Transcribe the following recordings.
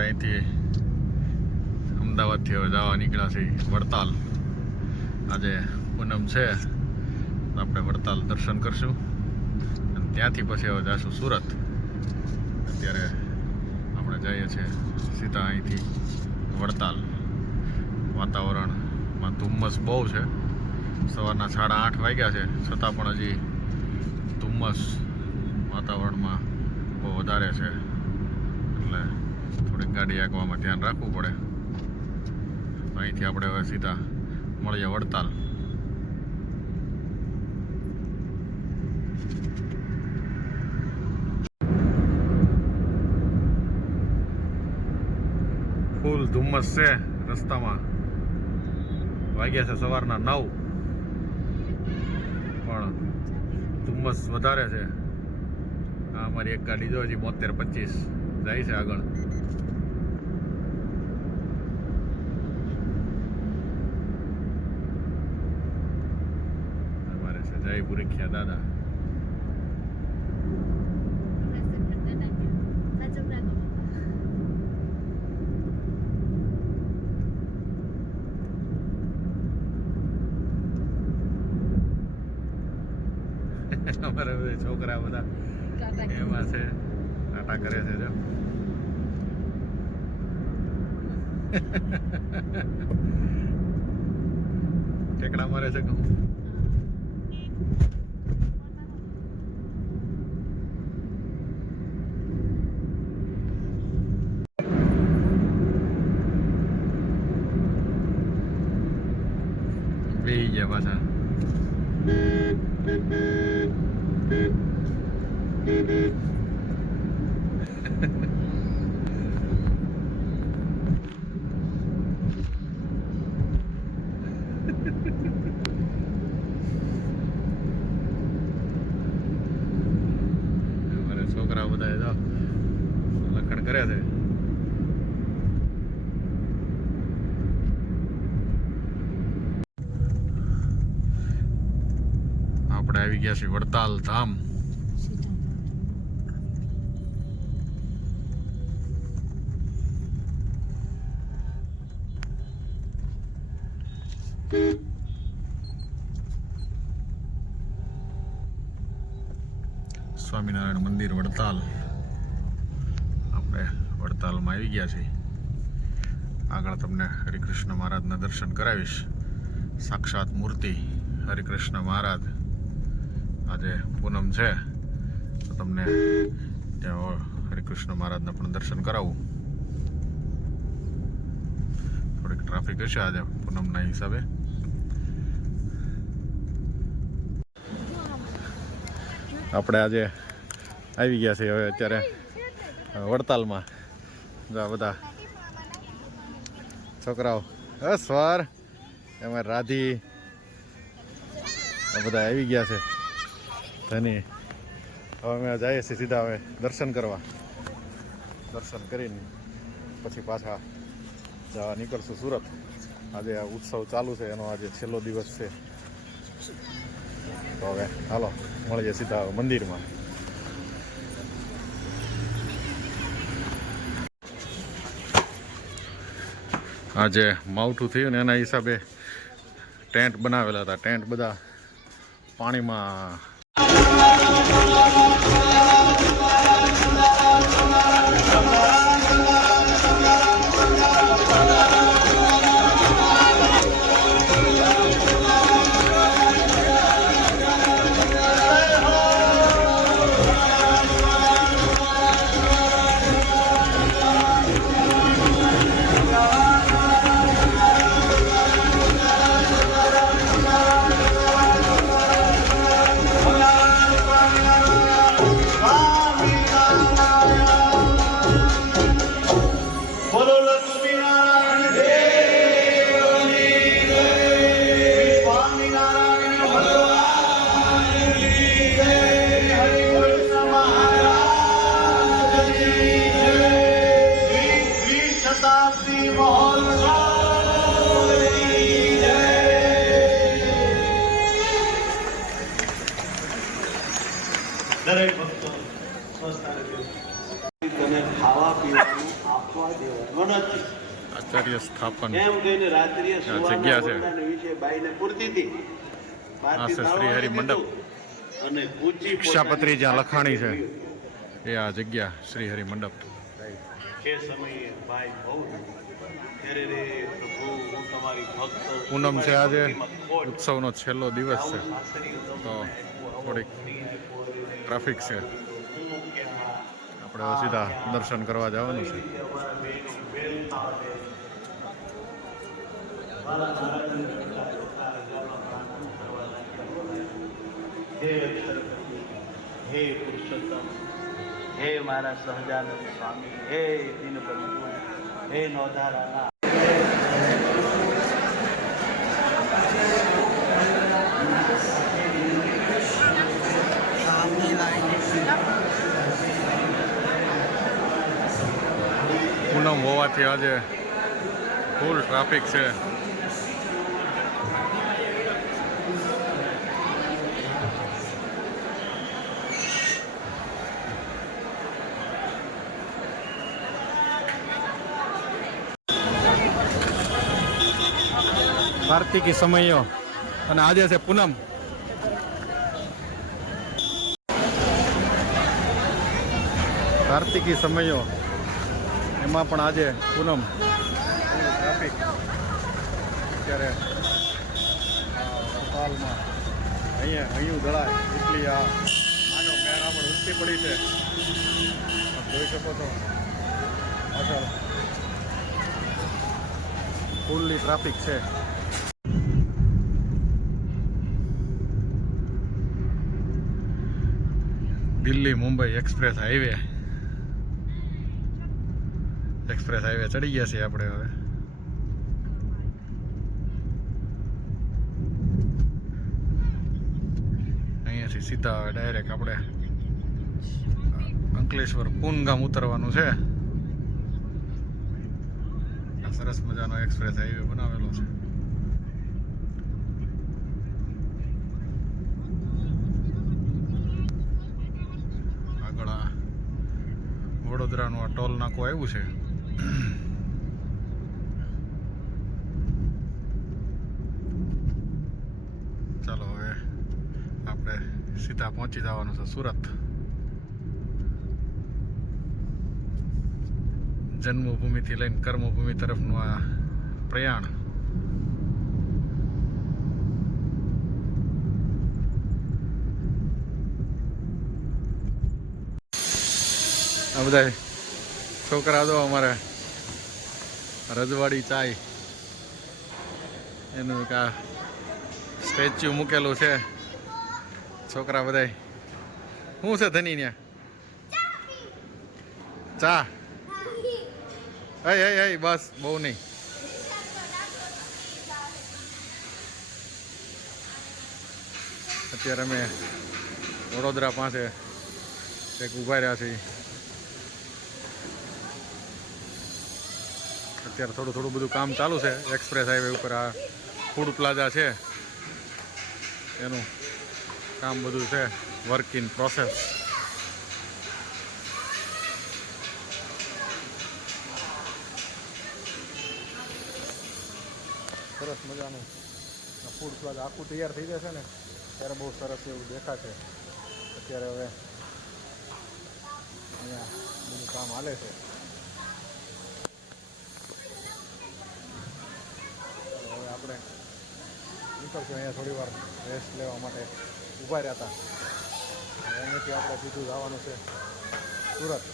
આપણે અહીંથી અમદાવાદથી હવે જવા નીકળ્યા છીએ વડતાલ. આજે પૂનમ છે તો આપણે વડતાલ દર્શન કરશું અને ત્યાંથી પછી હવે જઈશું સુરત. અત્યારે આપણે જઈએ છીએ સીધા અહીંથી વડતાલ. વાતાવરણમાં ધુમ્મસ બહુ છે. સવારના 8:30 વાગ્યા છે છતાં પણ હજી ધુમ્મસ વાતાવરણમાં બહુ વધારે છે, એટલે થોડીક ગાડી હાંકવામાં ધ્યાન રાખવું પડે. અહીંથી આપણે હવે સીધા મળીએ વડતાલ. ફૂલ ધુમ્મસ છે રસ્તામાં. વાગ્યા છે સવારના 9, પણ ધુમ્મસ વધારે છે. આ અમારી એક ગાડી જો હજી 72-25 જાય છે આગળ. અમારે છે જય પુરખિયા દાદા. અમારે છોકરા બધા એમાં છે, ટાટા કરે છે. જો ઠેકડા મારે છે કહું. બેહી ગયા પાછા. અમારે છોકરા બધા જો લખણ કરે છે. આપણે આવી ગયા છીએ વડતાલ ધામ. સ્વામિનારાયણ મંદિર વડતાલ. આપણે વડતાલમાં આવી ગયા છીએ. આગળ તમને હરિકૃષ્ણ મહારાજના દર્શન કરાવીશ. સાક્ષાત મૂર્તિ હરિકૃષ્ણ મહારાજ. આજે પૂનમ છે તો તમને ત્યાં હરિકૃષ્ણ મહારાજના પણ દર્શન કરાવું. થોડીક ટ્રાફિક હશે આજે પૂનમના હિસાબે. આપણે આજે આવી ગયા છીએ હવે અત્યારે વડતાલમાં. બધા છોકરાઓ સ્વાર એમાં રાધી બધા આવી ગયા છે. ધની હવે અમે જઈએ છીએ સીધા હવે દર્શન કરવા. દર્શન કરીને પછી પાછા જવા નીકળશું સુરત. આજે આ ઉત્સવ ચાલુ છે, એનો આજે છેલ્લો દિવસ છે. તો હવે હાલો મળીએ સીધા મંદિરમાં. આજે માવઠું થયું ને એના હિસાબે ટેન્ટ બનાવેલા હતા. ટેન્ટ બધા પાણીમાં દરેક ભક્તો સ્વસ્થ ખાવા પીવાનું આપવા દેવાનો નથી. આચાર્ય સ્થાપન એમ કહીને રાત્રિએ આ સુવાના જગ્યા છે. ઓરડાને વિશે બાઈને પૂરતી હતી. આ છે શ્રી હરિ મંડપ. અને પૂછી શિક્ષાપત્રી જ્યાં લખાણી છે એ આ જગ્યા શ્રી હરિ મંડપ. એ સમયે ભાઈ બહુ ત્યારે રે પ્રભુ હું તમારી ભક્ત પૂનમ છે આજે, ઉત્સવનો છેલ્લો દિવસ છે તો થોડીક ટ્રાફિક છે. આપણે હવે સીધા દર્શન કરવા જવાનું છે. હે પુરુષોત્તમ, હે મારા સહજાનંદ સ્વામી, હે દીનબંધુ, હે નોધારાના. પૂનમ હોવાથી આજે ફૂલ ટ્રાફિક છે. કાર્તિકી સમયો અને આજે છે પૂનમ. કાર્તિકી સમયો એમાં પણ આજે પૂનમ. ટ્રાફિક અત્યારે હાલમાં અહીંયા દળાય એટલી આનો મેરામણ ઉઠતી પડી છે. જોઈ શકો છો પાછળ ફૂલ્લી ટ્રાફિક છે. દિલ્હી મુંબઈ એક્સપ્રેસ હાઈવે ચડી ગયા છીએ આપણે હવે. અહીંયાથી સીધા હવે ડાયરેક્ટ આપણે અંકલેશ્વર પૂનગામ ઉતરવાનું છે. આ સરસ મજાનો એક્સપ્રેસ હાઈવે બનાવેલો છે. આગળ વડોદરાનું આ ટોલ નાકું આવ્યું છે. ચાલો હવે આપણે સીધા પહોંચી જવાનું છે સુરત. જન્મભૂમિથી લઈને કર્મભૂમિ તરફનું આ પ્રયાણ. આ બધા છોકરા દો અમારે રજવાડી ચાય એનું કા સ્ટેચ્યુ મૂકેલું છે. છોકરા બધાય શું છે ધની ને ચા? હે બસ બહુ નહીં. અત્યારે અમે વડોદરા પાસે એક ઊભા રહ્યા છીએ. અત્યારે થોડું બધું કામ ચાલુ છે એક્સપ્રેસ હાઈવે ઉપર. આ ફૂડ પ્લાઝા છે એનું કામ બધું છે, વર્ક ઇન પ્રોસેસ. સરસ મજાનું ફૂડ પ્લાઝા આખું તૈયાર થઈ જશે ને ત્યારે બહુ સરસ એવું દેખાશે. અત્યારે હવે અહીંયા બધું કામ હાલે છે. હવે આપણે નીકળશું. અહીંયા થોડી વાર રેસ્ટ લેવા માટે ઊભા રહ્યા હતા. અહીંયાથી આપણે સીધું જવાનું છે સુરત.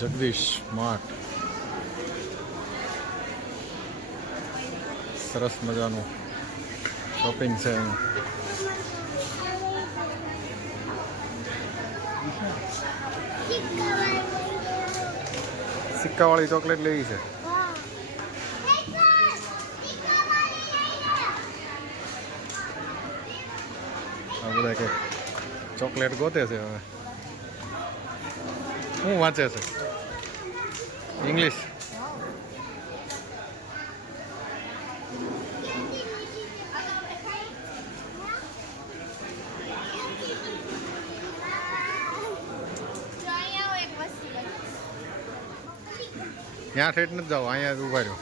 જગદીશ માર્ટ સરસ મજાનું શોપિંગ છે. સિક્કાવાળી ચોકલેટ લેવી છે. આ બધા કે ચોકલેટ ગોતે છે હવે. શું વાંચે છે? ઇંગ્લિશ. ત્યાં ઠેઠ નથી જાવ, અહીંયા જ ઉભા રહ્યો.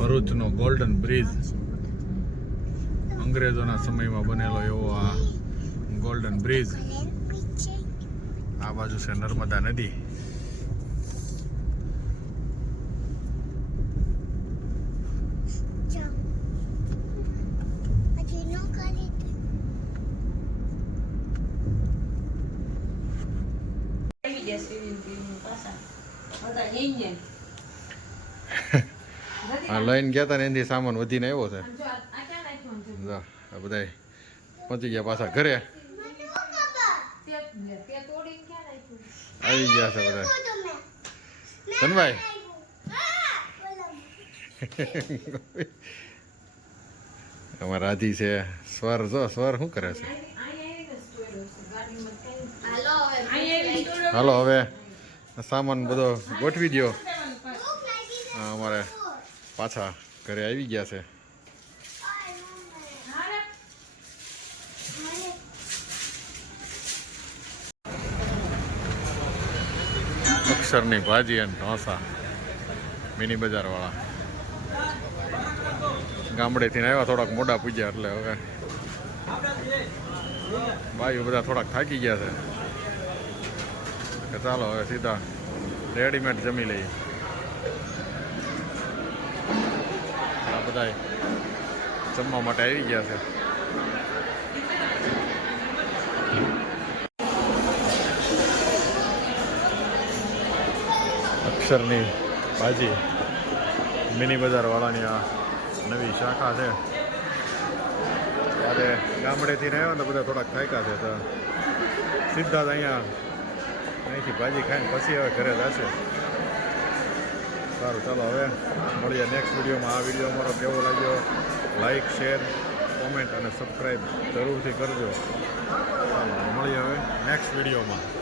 ભરૂચનો ગોલ્ડન બ્રિજ, અંગ્રેજોના સમયમાં બનેલો એવો આ ગોલ્ડન બ્રિજ. આ બાજુ છે નર્મદા નદી. આ લઈને ગયા હતા ને એનાથી સામાન વધીને આવ્યો છે. જો આ બધા પહોંચી ગયા પાછા ઘરે. આવી ગયા છે બધા. ધનભાઈ અમારા રાધી છે. સ્વર જો સ્વર શું કરે છે? હાલો હવે સામાન બધો ગોઠવી દો. અમારે પાછા ઘરે આવી ગયા છે. અક્ષરની ભાજી અને ઢોસા મિની બજાર વાળા. ગામડેથી આવ્યા, થોડાક મોડા પૂજ્યા એટલે હવે ભાઈઓ બધા થોડાક થાકી ગયા છે કે ચાલો હવે સીધા રેડીમેડ જમી લઈએ. આ બધા જમવા માટે આવી ગયા છે. અક્ષરની ભાજી મિની બજાર વાળાની આ નવી શાખા છે. ત્યારે ગામડેથી આવ્યા ને બધા થોડાક થાક્યા છે તો સીધા જ અહીંથી ભાજી ખાઈને પછી હવે ઘરે જશે. સારું ચાલો હવે મળીએ નેક્સ્ટ વિડીયોમાં. આ વિડીયો અમારો કેવો લાગ્યો લાઈક, શેર, કોમેન્ટ અને સબસ્ક્રાઈબ જરૂરથી કરજો. ચાલો મળીએ હવે નેક્સ્ટ વિડીયોમાં.